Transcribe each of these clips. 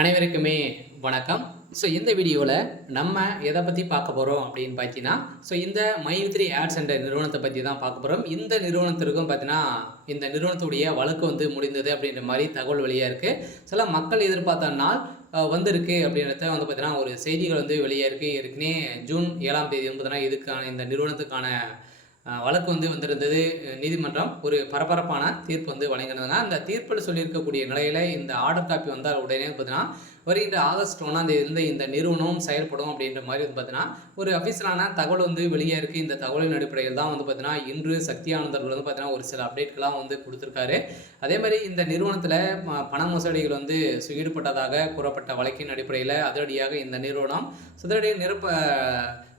அனைவருக்குமே வணக்கம். இந்த வீடியோவில் நம்ம எதை பற்றி பார்க்க போகிறோம் அப்படின்னு பார்த்தீங்கன்னா, இந்த மை3 ஆட்ஸ் என்ற நிறுவனத்தை பற்றி தான் பார்க்க போகிறோம். இந்த நிறுவனத்திற்கும் பார்த்தீங்கன்னா, இந்த நிறுவனத்துடைய வழக்கு முடிந்தது அப்படின்ற மாதிரி தகவல் வெளியாக இருக்குது. சில மக்கள் எதிர்பார்த்த நாள் வந்திருக்கு அப்படின்றத பார்த்தீங்கன்னா, ஒரு செய்திகள் வெளியாக இருக்குது. ஏற்கனவே ஜூன் 7ஆம் தேதி பார்த்தீங்கன்னா, இதுக்கான இந்த நிறுவனத்துக்கான வழக்கு வந்திருந்தது. நீதிமன்றம் ஒரு பரபரப்பான தீர்ப்பு வழங்கியிருந்தாங்க. அந்த தீர்ப்பில் சொல்லியிருக்கக்கூடிய நிலையில் இந்த ஆர்டர் காப்பி வந்தால் உடனே பார்த்தீங்கன்னா, வருகின்ற ஆகஸ்ட் 1ஆம் தேதியிலிருந்து இந்த நிறுவனம் செயல்படும் அப்படின்ற மாதிரி பார்த்தீங்கன்னா, ஒரு அஃபிஷியலான தகவல் வெளியே இருக்குது. இந்த தகவலின் அடிப்படையில் தான் பார்த்தீங்கன்னா, இன்று சக்தி ஆனந்தர்கள் பார்த்தீங்கன்னா, ஒரு சில அப்டேட்களாம் கொடுத்துருக்காரு. அதே மாதிரி இந்த நிறுவனத்தில் பண மோசடிகள் ஈடுபட்டதாக கூறப்பட்ட வழக்கின் அடிப்படையில் அதிரடியாக இந்த நிறுவனம்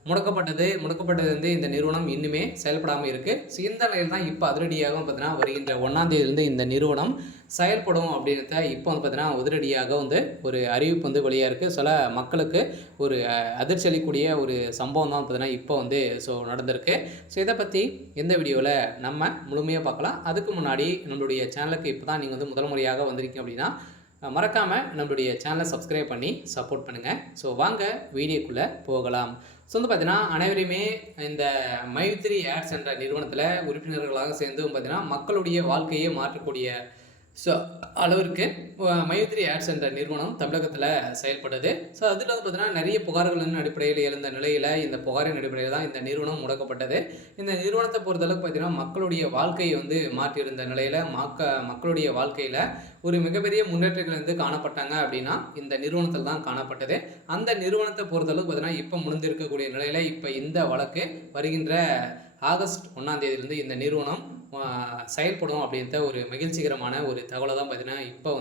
முடக்கப்பட்டது இந்த நிறுவனம் இன்னுமே செயல்படாமல் இருக்குது. இந்த நிலையில் தான் இப்போ அதிரடியாக பார்த்தீங்கன்னா, வருகின்ற 1ஆம் தேதியிலிருந்து இந்த நிறுவனம் செயல்படும் அப்படின்றத இப்போ பார்த்தீங்கன்னா, உதிரடியாக ஒரு அறிவிப்பு வெளியாக இருக்குது. சில மக்களுக்கு ஒரு அதிர்ச்சி அளிக்கக்கூடிய ஒரு சம்பவம் தான் பார்த்தீங்கன்னா, இப்போ நடந்திருக்கு. இதை பற்றி இந்த வீடியோவில் நம்ம முழுமையாக பார்க்கலாம். அதுக்கு முன்னாடி நம்மளுடைய சேனலுக்கு இப்போ தான் நீங்கள் முதல் முறையாக வந்திருக்கீங்க அப்படின்னா, மறக்காமல் நம்மளுடைய சேனலை சப்ஸ்கிரைப் பண்ணி சப்போர்ட் பண்ணுங்கள். வாங்க வீடியோக்குள்ளே போகலாம். பார்த்தீங்கன்னா, அனைவருமே இந்த மை3 ஆட்ஸ் என்ற நிறுவனத்தில் உறுப்பினர்களாக சேர்ந்து பார்த்தீங்கன்னா, மக்களுடைய வாழ்க்கையை மாற்றக்கூடிய அளவிற்கு மை3 ஆட்ஸ் என்ற நிறுவனம் தமிழகத்தில் செயல்படுது. அதில் பார்த்தீங்கன்னா, நிறைய புகார்களின் அடிப்படையில் எழுந்த நிலையில் இந்த புகாரின் அடிப்படையில் தான் இந்த நிறுவனம் முடக்கப்பட்டது. இந்த நிறுவனத்தை பொறுத்தளவுக்கு பார்த்தீங்கன்னா, மக்களுடைய வாழ்க்கையை மாற்றியிருந்த நிலையில் மக்களுடைய வாழ்க்கையில் ஒரு மிகப்பெரிய முன்னேற்றங்கள் காணப்பட்டாங்க அப்படின்னா இந்த நிறுவனத்தில் தான் காணப்பட்டது. அந்த நிறுவனத்தை பொறுத்தளவுக்கு பார்த்தீங்கன்னா, இப்போ முடிந்திருக்கக்கூடிய நிலையில் இப்போ இந்த வழக்கு வருகின்ற ஆகஸ்ட் 1ஆம் தேதியிலிருந்து இந்த நிறுவனம் செயல்படும் அப்படின்ற ஒரு மகிழ்ச்சிகரமான ஒரு தகவலை தான் பார்த்தீங்கன்னா, இப்போ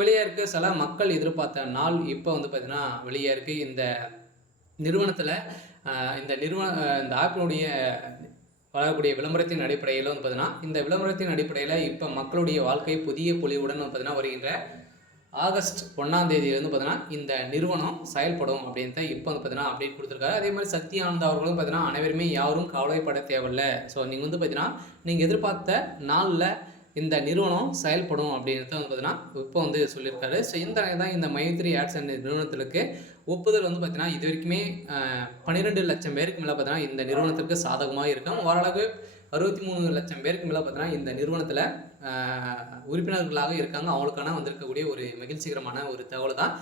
வெளியே இருக்குது. சில மக்கள் எதிர்பார்த்த நாள் இப்போ பார்த்தீங்கன்னா வெளியே இருக்குது. இந்த நிறுவனத்தில் இந்த ஆப்பினுடைய வளரக்கூடிய விளம்பரத்தின் அடிப்படையில் பார்த்தீங்கன்னா, இந்த விளம்பரத்தின் அடிப்படையில் இப்போ மக்களுடைய வாழ்க்கை புதிய பொலிவுடன் பார்த்தீங்கன்னா, வருகின்ற ஆகஸ்ட் 1ஆம் தேதியிலேருந்து பார்த்தீங்கன்னா, இந்த நிறுவனம் செயல்படும் அப்படின்ட்டு இப்போ பார்த்தீங்கன்னா அப்டேட் கொடுத்துருக்காரு. அதே மாதிரி சக்தி ஆனந்த் அவர்களும் பார்த்தீங்கன்னா, அனைவருமே யாரும் கவலைப்பட தேவையில்லை. நீங்கள் பார்த்தீங்கன்னா, நீங்கள் எதிர்பார்த்த நாளில் இந்த நிறுவனம் செயல்படும் அப்படின்றத பார்த்தீங்கன்னா, இப்போ சொல்லியிருக்காரு. இந்த தான் இந்த மை3 ஆட்ஸ் என்ற நிறுவனத்திற்கு ஒப்புதல் பார்த்தீங்கன்னா, இது வரைக்குமே 12 லட்சம் பேருக்கு மேலே பார்த்தீங்கன்னா, இந்த நிறுவனத்திற்கு சாதகமாக இருக்கும். ஓரளவு 63 லட்சம் பேருக்கு மேலே பார்த்தீங்கன்னா, இந்த நிறுவனத்தில் உறுப்பினர்களாக இருக்காங்க. அவங்களுக்கான வந்திருக்கக்கூடிய ஒரு மகிழ்ச்சிகரமான ஒரு தகவல் தான்.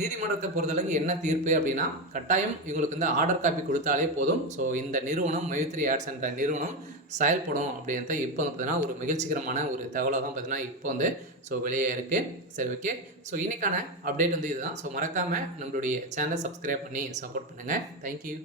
நீதிமன்றத்தை பொறுத்தளவுக்கு என்ன தீர்ப்பு அப்படின்னா, கட்டாயம் இவங்களுக்கு ஆர்டர் காப்பி கொடுத்தாலே போதும். இந்த நிறுவனம் மை3 ஆட்ஸ் என்ற நிறுவனம் செயல்படும் அப்படின்றத இப்போ பார்த்தீங்கன்னா, ஒரு மகிழ்ச்சிகரமான ஒரு தகவலாக தான் பார்த்தீங்கன்னா, இப்போ வெளியே இருக்குது. சரி, ஓகே. இன்னைக்கான அப்டேட் இதுதான். மறக்காமல் நம்மளுடைய சேனலை சப்ஸ்கிரைப் பண்ணி சப்போர்ட் பண்ணுங்கள். தேங்க்யூ.